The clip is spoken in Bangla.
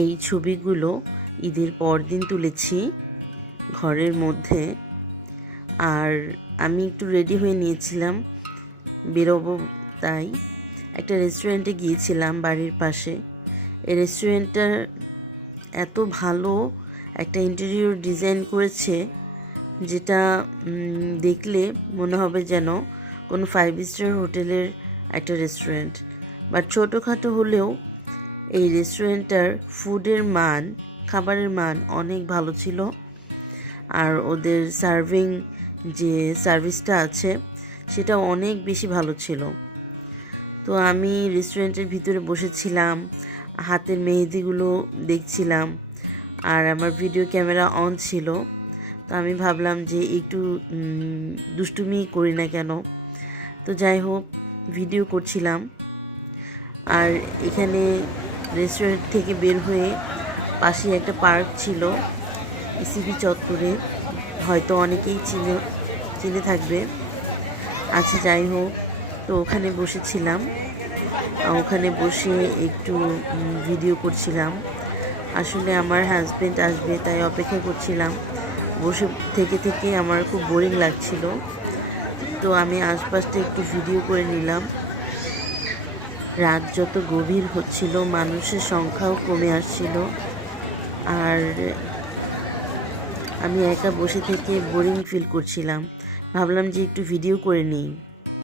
এই ছবিগুলো ঈদের পরদিন তুলেছি ঘরের মধ্যে। আর আমি একটু রেডি হয়ে নিয়েছিলাম, বেরোবো, তাই একটা রেস্টুরেন্টে গিয়েছিলাম বাড়ির পাশে। এই রেস্টুরেন্টটা এত ভালো একটা ইন্টেরিয়র ডিজাইন করেছে, যেটা দেখলে মনে হবে যেন কোনো 5 স্টার হোটেলের একটা রেস্টুরেন্ট। বাট ছোটোখাটো হলেও এই রেস্টুরেন্টটার ফুডের মান, খাবারের মান অনেক ভালো ছিল। আর ওদের সার্ভিং যে সার্ভিসটা আছে সেটা অনেক বেশি ভালো ছিল। তো আমি রেস্টুরেন্টের ভিতরে বসেছিলাম, হাতের মেহেদিগুলো দেখছিলাম, আর আমার ভিডিও ক্যামেরা অন ছিল। তো আমি ভাবলাম যে একটু দুষ্টুমি করি না কেন, তো যাই হোক ভিডিও করছিলাম। আর এখানে রেস্টুরেন্ট থেকে বের হয়ে পাশে একটা পার্ক ছিল ইসিবি চত্বরে, হয়তো অনেকেই চিনে থাকবে। আচ্ছা যাই হোক, তো ওখানে বসেছিলাম, ওখানে বসে একটু ভিডিও করছিলাম। আসলে আমার হাজব্যান্ড আসবে তাই অপেক্ষা করছিলাম। বসে থেকে থেকে আমার খুব বোরিং লাগছিল, তো আমি আশপাশটা একটু ভিডিও করে নিলাম। রাত যত গভীর হচ্ছিল মানুষের সংখ্যাও কমে আসছিল, আর আমি একা বসে থেকে বোরিং ফিল করছিলাম। ভাবলাম যে একটু ভিডিও করে নিই।